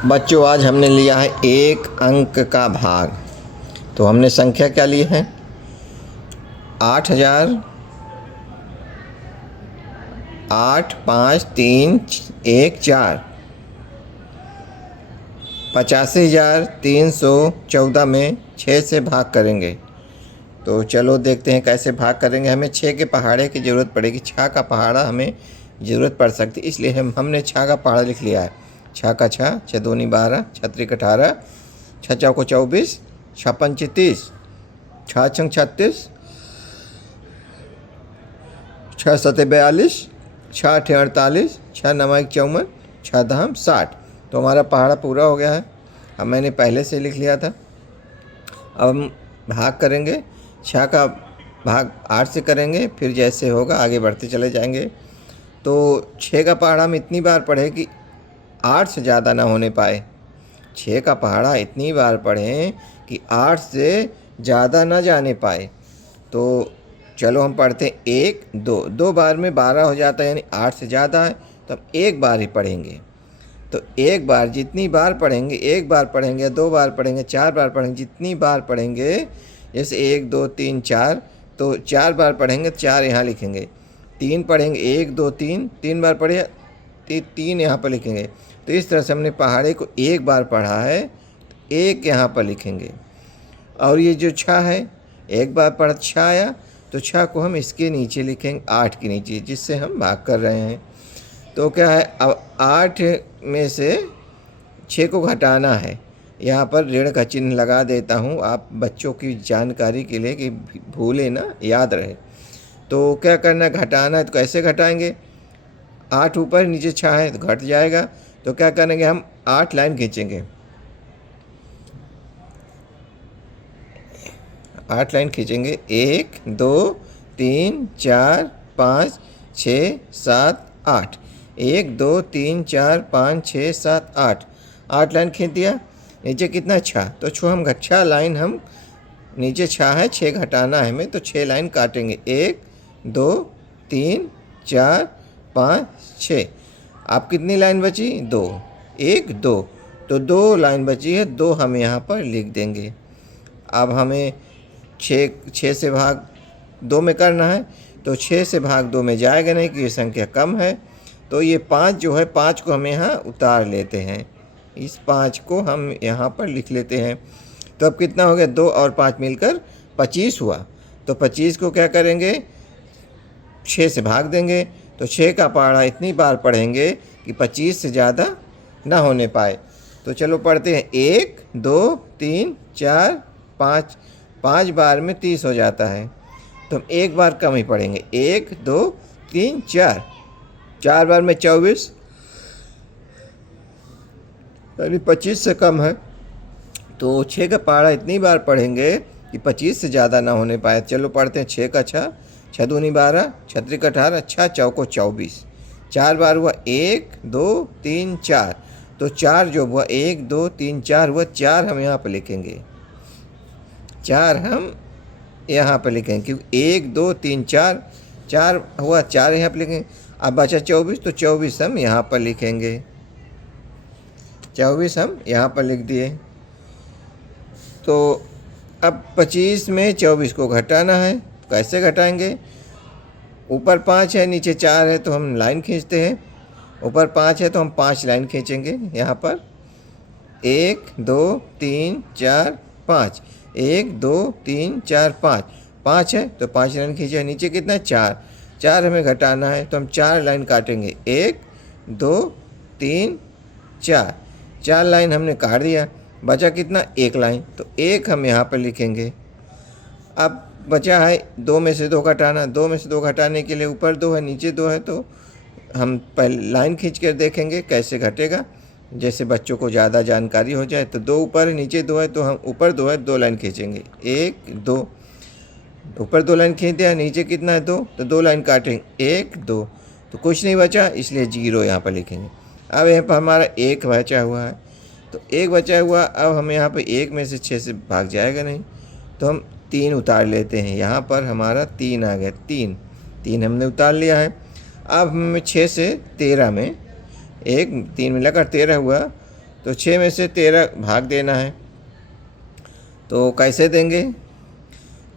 बच्चों, आज हमने लिया है एक अंक का भाग। तो हमने संख्या क्या ली है? 8,000, 8, 5, 3, 1, 4। 85,314 में 6 से भाग करेंगे। तो चलो देखते हैं कैसे भाग करेंगे। हमें 6 के पहाड़े की ज़रूरत पड़ेगी। 6 का पहाड़ा हमें ज़रूरत पड़ सकती, इसलिए हमने 6 का पहाड़ा लिख लिया है। 6 का 6, 6 दूनी 12, 6 त्रिक 18, 6 चौको 24, 6 पंच 30, 6 छंग 36, 6 सते 42, 6 अठे 48, 6 नवा 54, 6 दहम 60। तो हमारा पहाड़ा पूरा हो गया है। अब मैंने पहले से लिख लिया था। अब हम भाग करेंगे। 6 का भाग 8 से करेंगे, फिर जैसे होगा आगे बढ़ते चले जाएंगे। तो 6 का पहाड़ा हम इतनी बार पढ़े कि 8 से ज़्यादा ना होने पाए। 6 का पहाड़ा इतनी बार पढ़ें कि 8 से ज़्यादा ना जाने पाए। तो चलो हम पढ़ते हैं 1, 2। 2 बार में 12 हो जाता है, यानी 8 से ज़्यादा है, तो हम एक बार ही पढ़ेंगे। तो एक बार, जितनी बार पढ़ेंगे, एक बार पढ़ेंगे, 2 बार पढ़ेंगे, 4 बार पढ़ेंगे, जितनी बार पढ़ेंगे, जैसे 1, 2, 3, 4, तो 4 बार पढ़ेंगे, 4 यहाँ लिखेंगे। 3 पढ़ेंगे, 1, 2, 3, 3 बार पढ़े, 3 यहाँ पर लिखेंगे। तो इस तरह से हमने पहाड़े को एक बार पढ़ा है, तो 1 यहाँ पर लिखेंगे। और ये जो 6 है, एक बार पढ़ा 6 आया, तो 6 को हम इसके नीचे लिखेंगे, 8 के नीचे, जिससे हम भाग कर रहे हैं। तो क्या है, अब 8 में से 6 को घटाना है। यहाँ पर ऋण का चिन्ह लगा देता हूँ, आप बच्चों की जानकारी के लिए कि भूले ना, याद रहे। तो क्या करना है, घटाना है। तो कैसे घटाएंगे? 8 ऊपर नीचे 6 है, तो घट जाएगा। तो क्या करेंगे, हम 8 लाइन खींचेंगे। 8 लाइन खींचेंगे। 1, 2, 3, 4, 5, 6, 7, 8। 1, 2, 3, 4, 5, 6, 7, 8। 8 लाइन खींच दिया। नीचे कितना? 6। तो 6 लाइन हम नीचे 6 है, 6 घटाना है हमें, तो 6 लाइन काटेंगे। 1, 2, 3, 4, 5, 6। आप कितनी लाइन बची? 2। 1, 2, तो 2 लाइन बची है, 2 हम यहाँ पर लिख देंगे। अब हमें 6 से भाग 2 में करना है, तो 6 से भाग 2 में जाएगा नहीं, कि ये संख्या कम है। तो ये 5 जो है, 5 को हम यहाँ उतार लेते हैं। इस 5 को हम यहाँ पर लिख लेते हैं। तो अब कितना हो गया? 2 और 5 मिलकर 25 हुआ। तो 25 को क्या करेंगे? 6 से भाग देंगे। तो 6 का पहाड़ा इतनी बार पढ़ेंगे कि 25 से ज़्यादा ना होने पाए। तो चलो पढ़ते हैं। 1, 2, 3, 4, 5। 5 बार में 30 हो जाता है, तो हम एक बार कम ही पढ़ेंगे। 1, 2, 3, 4। 4 बार में 24, यानी 25 से कम है। तो 6 का पहाड़ा इतनी बार पढ़ेंगे कि 25 से ज़्यादा ना होने पाए। चलो पढ़ते हैं। 6 का 6, 6 दूनी 12, 6 त्रिक 18, 6 चौको 24। 4 बार हुआ, 1, 2, 3, 4। तो 4 जो हुआ, 1, 2, 3, 4 हुआ, 4 हम यहाँ पर लिखेंगे। 4 हम यहाँ पर लिखेंगे, क्योंकि 1, 2, 3, 4, 4 हुआ, 4 यहाँ पर लिखेंगे। अब बचा 24, तो 24 हम यहाँ पर लिखेंगे। 24 हम यहाँ पर लिख दिए। तो अब 25 में 24 को घटाना है। कैसे घटाएंगे? ऊपर 5 है, नीचे 4 है, तो हम लाइन खींचते हैं। ऊपर 5 है, तो हम 5 लाइन खींचेंगे यहाँ पर। 1, 2, 3, 4, 5। 1, 2, 3, 4, 5। 5 है, तो 5 लाइन खींचे। नीचे कितना है? 4। 4 हमें घटाना है, तो हम 4 लाइन काटेंगे। 1, 2, 3, 4। 4 लाइन हमने काट दिया। बचा कितना? 1 लाइन। तो 1 हम यहाँ पर लिखेंगे। अब बचा है 2 में से 2 घटाना। 2 में से 2 घटाने के लिए ऊपर 2 है, नीचे 2 है, तो हम पहले लाइन खींच कर देखेंगे कैसे घटेगा। जैसे बच्चों को ज़्यादा जानकारी हो जाए, तो 2 ऊपर है, नीचे 2 है, तो हम ऊपर 2 है, 2 लाइन खींचेंगे। 1, 2, ऊपर 2 लाइन खींच दिया। नीचे कितना है? 2, तो 2 लाइन काटेंगे। 1, 2, तो कुछ नहीं बचा, इसलिए 0 यहाँ पर लिखेंगे। अब यहाँ पर हमारा 1 बचा हुआ है, तो 1 बचा हुआ। अब हम यहाँ पर 1 में से 6 से भाग जाएगा नहीं, तो हम 3 उतार लेते हैं। यहाँ पर हमारा 3 आ गया। 3 हमने उतार लिया है। अब हमें 6 से 13 में 1, 3 मिलाकर 13 हुआ। तो 6 में से 13 भाग देना है। तो कैसे देंगे?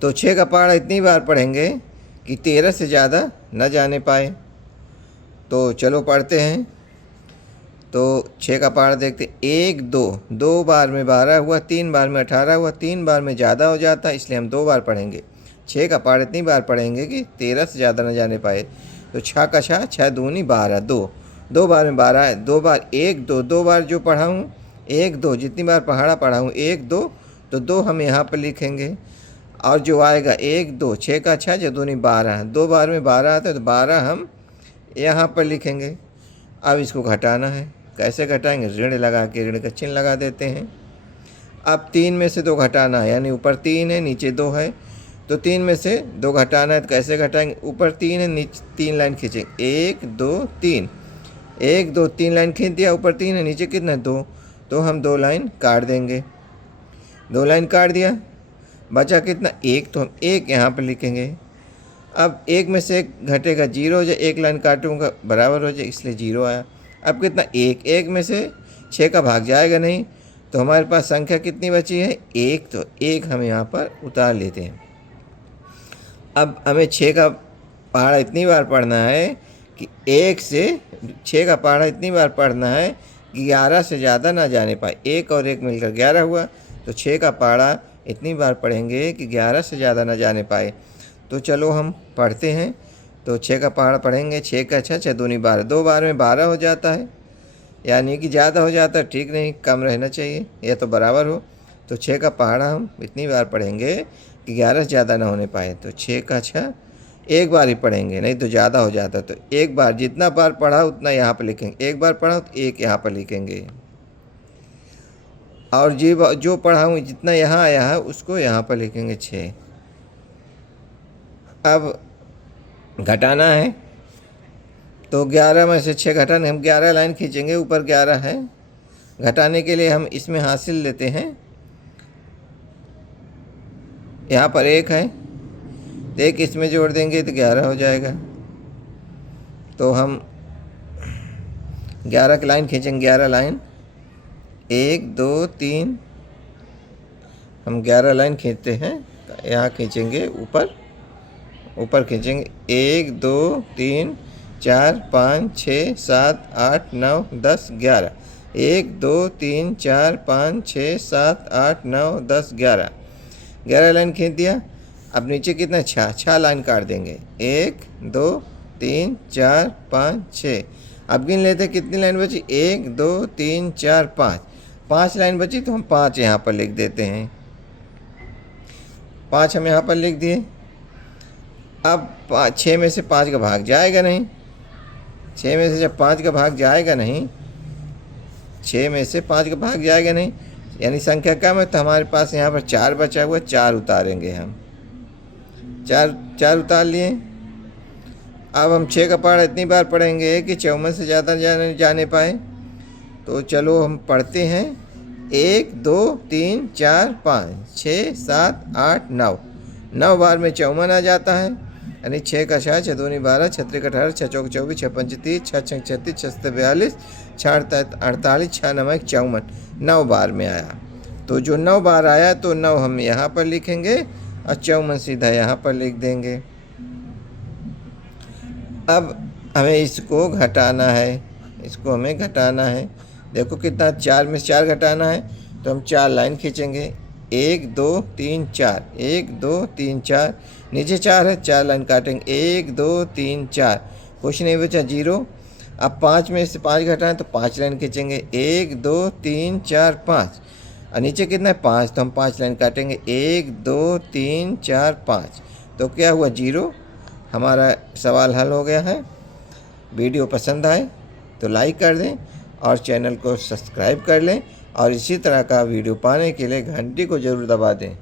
तो 6 का पहाड़ा इतनी बार पढ़ेंगे कि 13 से ज़्यादा न जाने पाए। तो चलो पढ़ते हैं। तो 6 का पहाड़ा देखते, 1 2, 2 बार में 12 हुआ, 3 बार में 18 हुआ, 3 बार में ज़्यादा हो जाता है, इसलिए हम 2 बार पढ़ेंगे। 6 का पहाड़ा इतनी बार पढ़ेंगे कि 13 से ज़्यादा न जाने पाए। तो 6 का 6, 6 दूनी 12, 2, 2 बार में 12 है, 2 बार 1 2, 2 बार जो पढ़ा हूँ 1 2, जितनी बार पहाड़ा पढ़ा हूँ 1 2, तो 2 हम यहाँ पर लिखेंगे। और जो आएगा 1 2, 6 का 6, 6 दूनी 12, 2 बार में 12 आता है, तो 12 हम यहाँ पर लिखेंगे। अब इसको घटाना है। कैसे घटाएंगे? ऋण लगा के ऋण का चिन्ह लगा देते हैं। अब 3 में से 2 घटाना है, यानी ऊपर 3 है नीचे 2 है, तो 3 में से 2 घटाना है। तो कैसे घटाएंगे? ऊपर 3 है नीचे 3 लाइन खींचेंगे, 1 2 3, 1 2 3 लाइन खींच दिया, ऊपर 3 है नीचे कितना 2, तो हम 2 लाइन काट देंगे। 2 लाइन काट दिया, बचा कितना 1, तो हम 1 यहाँ पर लिखेंगे। अब 1 में से 1 घटेगा 0 हो जाए, 1 लाइन काटूंगा बराबर हो जाए, इसलिए 0 आया। अब कितना 1, 1 में से 6 का भाग जाएगा नहीं, तो हमारे पास संख्या कितनी बची है 1, तो 1 हम यहाँ पर उतार लेते हैं। अब हमें 6 का पहाड़ा इतनी बार पढ़ना है कि 1 से 6 का पहाड़ा इतनी बार पढ़ना है कि 11 से ज़्यादा ना जाने पाए। 1 और 1 मिलकर 11 हुआ, तो 6 का पहाड़ा इतनी बार पढ़ेंगे कि 11 से ज़्यादा ना जाने पाए। तो चलो हम पढ़ते हैं। तो 6 का पहाड़ा पढ़ेंगे, 6 का 6, 6 दूनी 12, 2 बार में 12 हो जाता है, यानी कि ज़्यादा हो जाता है, ठीक नहीं, कम रहना चाहिए या तो बराबर हो। तो 6 का पहाड़ा हम इतनी बार पढ़ेंगे कि 11 से ज़्यादा ना होने पाए। तो 6 का 6 एक बार ही पढ़ेंगे, नहीं तो ज़्यादा हो जाता। तो एक बार, जितना बार पढ़ा उतना यहाँ पर लिखेंगे, एक बार पढ़ा तो 1 यहाँ पर लिखेंगे, और जो पढ़ा हूँ जितना यहाँ आया है उसको यहाँ पर लिखेंगे 6। अब घटाना है, तो 11 में से 6 घटाने, हम 11 लाइन खींचेंगे, ऊपर 11 है। घटाने के लिए हम इसमें हासिल लेते हैं, यहाँ पर 1 है, 1 इसमें जोड़ देंगे तो 11 हो जाएगा। तो हम 11 की लाइन खींचेंगे, 11 लाइन, 1 2 3, हम 11 लाइन खींचते हैं, यहाँ खींचेंगे, ऊपर खींचेंगे, 1 2 3 4 5 6 7 8 9 10 11, 1 2 3 4 5 6 7 8 9 10 11, 11 लाइन खींच दिया। अब नीचे कितना 6 लाइन काट देंगे, 1 2 3 4 5 6। अब गिन लेते कितनी लाइन बची, 1 2 3 4 5 लाइन बची, तो हम 5 यहाँ पर लिख देते हैं। 5 हम यहाँ पर लिख दिए। अब 6 में से 5 का भाग जाएगा नहीं, 6 में से जब 5 का भाग जाएगा नहीं, 6 में से 5 का भाग जाएगा नहीं, यानी संख्या कम है, तो हमारे पास यहाँ पर 4 बचा हुआ, 4 उतारेंगे हम, 4 उतार लिए। अब हम 6 का पहाड़ा इतनी बार पढ़ेंगे कि 54 से ज़्यादा जाने पाए। तो चलो हम पढ़ते हैं, 1 2 3 4 5 6 7 8 9, 9 बार में 54 आ जाता है, यानी 6 का 6, 6 दूनी 12, 6 3 18, 6 चौक 24, 6 पंच 30, 6 छक 36, 6 सत्तर 42, 6 48, 6 9 54, 9 बार में आया। तो जो 9 बार आया, तो 9 हम यहाँ पर लिखेंगे और 54 सीधा यहाँ पर लिख देंगे। अब हमें इसको घटाना है, इसको हमें घटाना है। देखो कितना, 4 में से 4 घटाना है, तो हम 4 लाइन खींचेंगे, 1 2 3 4, 1 2 3 4, नीचे 4 है, 4 लाइन काटेंगे, 1 2 3 4, कुछ नहीं बचा 0। अब 5 में से 5 घटाएं, तो 5 लाइन खींचेंगे, 1 2 3 4 5, और नीचे कितना है 5, तो हम 5 लाइन काटेंगे, 1 2 3 4 5, तो क्या हुआ 0। हमारा सवाल हल हो गया है। वीडियो पसंद आए तो लाइक कर दें और चैनल को सब्सक्राइब कर लें, और इसी तरह का वीडियो पाने के लिए घंटी को ज़रूर दबा दें।